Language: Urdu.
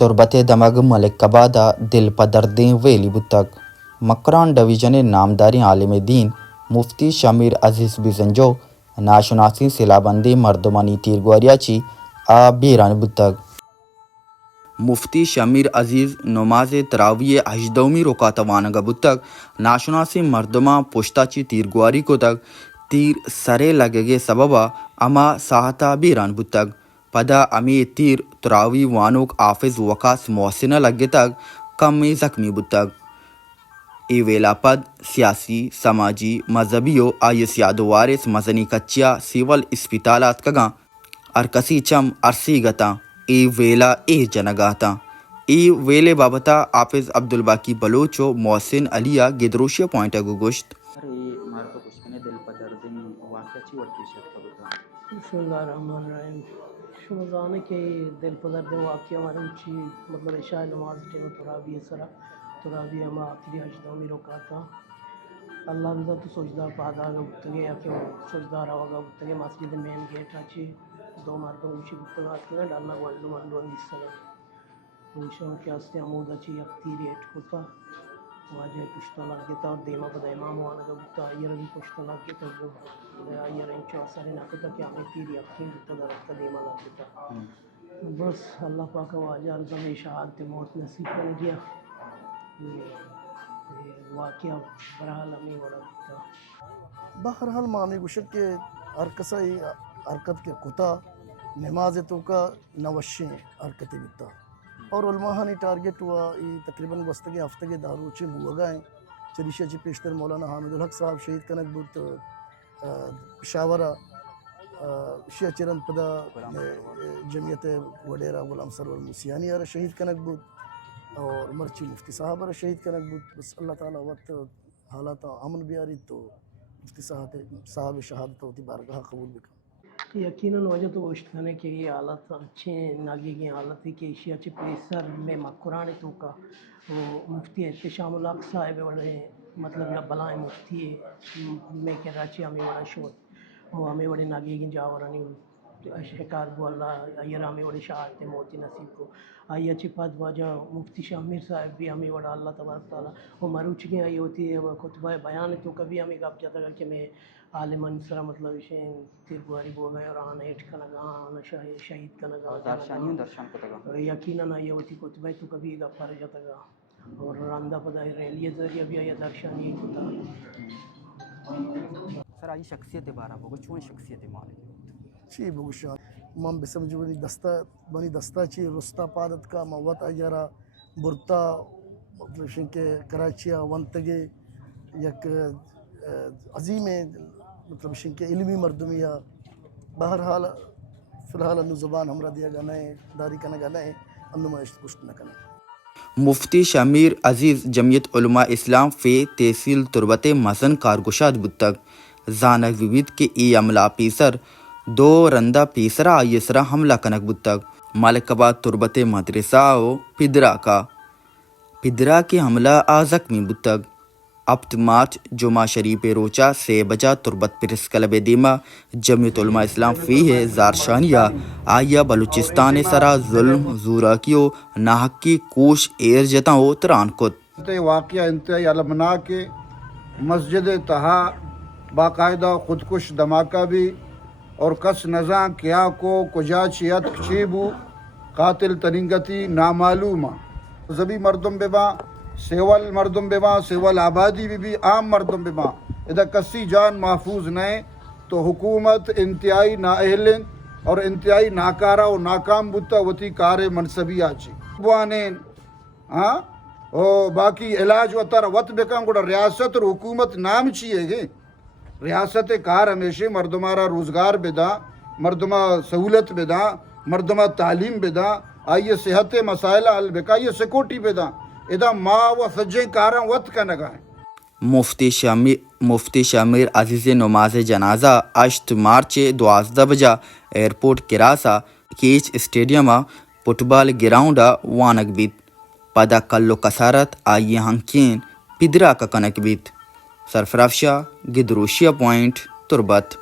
تربت دمگ ملک کبادا دل پدردیں ویلی بتگ مکران ڈویژن نامداری عالم دین مفتی شمیر عزیز بزنجو ناشناسی سیلابندی مردمانی تیرگواریاچی آ بیران بتگ مفتی شمیر عزیز نماز تراویح ہجدومی رکعت وانگا بتگ ناشناسی مردما پشتاچی تیرگواری کو تگ تیر سرے لگے سببا اما ساہتا بیران بتگ پدا امی تیر تراوی وانوک آفز وقاس محسنہ لگے تگ کم زخمی بتگ ای ویلا پد سیاسی سماجی مذہبیو آئی سیاد وارث مزنی کچیا سیول اسپتالات کگاں ارکسی چم ارسی گتا ای ویلا ای جنگاتا ای ویلے بابتا حافظ عبدالباقی بلوچو محسن علیہ گدروشیا پوائنٹ گوشت بسم اللہ الرحمن الرحیم شمزانہ کے دل پدر دے واقعہ ہمارے چی مطلب عشاء نماز ٹیم تراویح سرا تراویح ہما آخری ہجدومی رکعتا اللہ رضا تو سجدہ پادا گا بتگے یا کہ سجدہ روا گا بتگے مسجد مین گیٹ اچھی دو مردوں اوچی بتگا آتگا ڈالنا گوالدو مردو اندیس سگا انشاء کے آستے عمود اچھی یک تیر ایٹ ہوتا واجہ پشتہ لگ گیا اور دیمہ پدا امام وانا گا بتا آئیر بھی پشتہ لگ گیا جو آئیر انچو اثر ناکتا کہ ہمیں تیر یقین بتا درکتا دیمہ لگ گیا بس اللہ پاک واجہ رضا میں شہادت موت نصیب کر دیا واقعہ برحال ہمیں وڑا بتا بہرحال مامی گوشت کے ہر کسائی حرکت کے کتا نماز تو کا نوشیں حرکت بتا اور علماء نے ٹارگٹ ہوا یہ تقریباً وسطگے ہفتگے داروچے بوگائیں چریشہ چی پیشتر مولانا حامد الحق صاحب شہید کنک بوت پشاورہ شیعہ چرن پدا جمعیت وڈیرہ غلام سرور موسیانی آرہ شہید کنک بوت اور مرچی مفتی صاحب آرہ شہید کنک بوت بس اللہ تعالیٰ وقت حالات امن بیاری تو مفتی صاحب شہادت ہوتی بارگاہ قبول بکا یقیناً وجہ تو گوشت کرنے کہ یہ حالت اچھے ناگی کی حالت ہے کہ ایشیا چھ پیسر میں مکران تو کا وہ مفتی احتشام الحق صاحب بڑے مطلب یا بلائیں مفتی میں کہ راچی ہمیں بڑا شوت وہ ہمیں بڑے ناگی کی جاورانی شکار کو اللہ ایرہ ہمیں بڑے شہادت موتی نصیب کو آئی اچھی پاد واجہ مفتی شامیر صاحب بھی ہمیں بڑا اللہ تبارک تعالیٰ وہ مروچ کی آئی ہوتی ہے وہ خطبہ بیان تو کبھی ہمیں گپ جاتا کہ میں عالمان سرا مطلب اسے تیرگواری بو گئے اور آنا ایٹ کنگا آنا شہید کنگا یقیناً آئی ہوتی خطبہ تو کبھی گپ پر جاتا گا اور راندہ پدا ریلی ذریعہ بھی آئی درشانی کتا سر آئی شخصیت بارہ بگو چون شخصیت مالک چی بگوشان من بسمجھو بنی دستا چی رستا پادت کا موت اجارہ برتا مطلب شنکہ کراچیہ ونتگے یک عظیم مطلب شنکہ علمی مردمیہ بہرحال فی الحال انو زبان ہمرا دیا گا نئے داری کنا گا نئے انو معاشت کشت نہ کنا مفتی شمیر عزیز جمعیت علماء اسلام فی تحصیل تربت مزن کارگشاد بتگ زانک ویوید کے ای عملہ پیسر دو رندہ پیسرا آئیسرا حملہ کنک بتگ مالکباد تربت مدرسہ و پدرا کے حملہ آزک میں بتگ ابت مارچ جمعہ شریف روچا سے بجا تربت پرس کلب دیمہ جمعیت علماء اسلام فی ہے زارشانیہ آیا بلوچستان سرا ظلم زوراکیو ناحقی کوش ایر جتا ہو تران کت واقعہ انتہائی المناک مسجد تہا باقاعدہ خودکش دھماکہ بھی اور کس نزاں کیا کو کجا چیت چیبو قاتل تنگتی نامعلوم زبی مردم ببا سیول مردم بما سیول آبادی بھی عام مردم بما اذا کسی جان محفوظ نہیں تو حکومت انتہائی نااہلن اور انتہائی ناکارہ و ناکام بتا وتی کار منصبی آچی بوانین باقی علاج و تر وط بکن گوڑا ریاست اور حکومت نام چیئے گے ریاست کار ہمیشہ مردمارا روزگار بدا مردمہ سہولت بدا مردمہ تعلیم بدا آئیے صحت مسائل حل بکا یہ سیکورٹی بدا ادا ماں و سجیں کاراں وقت کا نگاہ مفتی شمیر عزیز نماز جنازہ 8 مارچ 12 بجا ایئرپورٹ کراسا کیچ اسٹیڈیم فٹ بال گراؤنڈ وانک بیت پدا کلو کسارت آئی ہنکین پدرا کا کنک بیت سرفراز شاہ گدروشیا پوائنٹ تربت